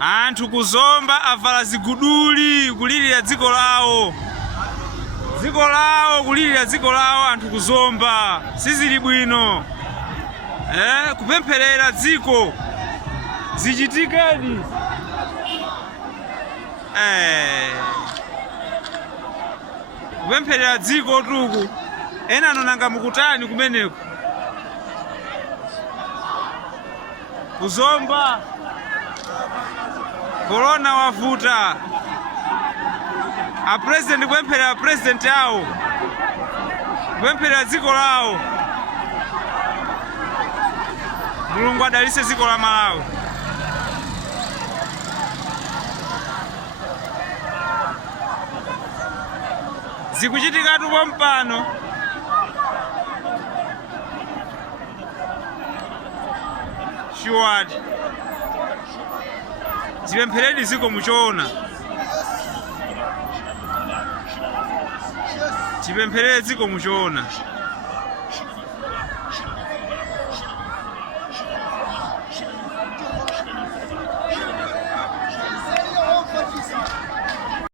Anthu kuzomba avala ziguduli kulirira dziko lawo. Dziko lawo kulirira dziko lawo anthu kuzomba. Sizili bwino. Kupempherera dziko. Zichitikadi. Kupempherera dziko tuku. Ena nonanga mukutani kumeneko. Kuzomba. Corona wavuta. A president kupempherera president yawo. Kupempherera dziko lawo. Mulungu adalitse dziko la Malawi. Zikuchitikatu pompano. Shuwadi. Tipemphereni dziko muchoona. Tipempherere dziko muchoona.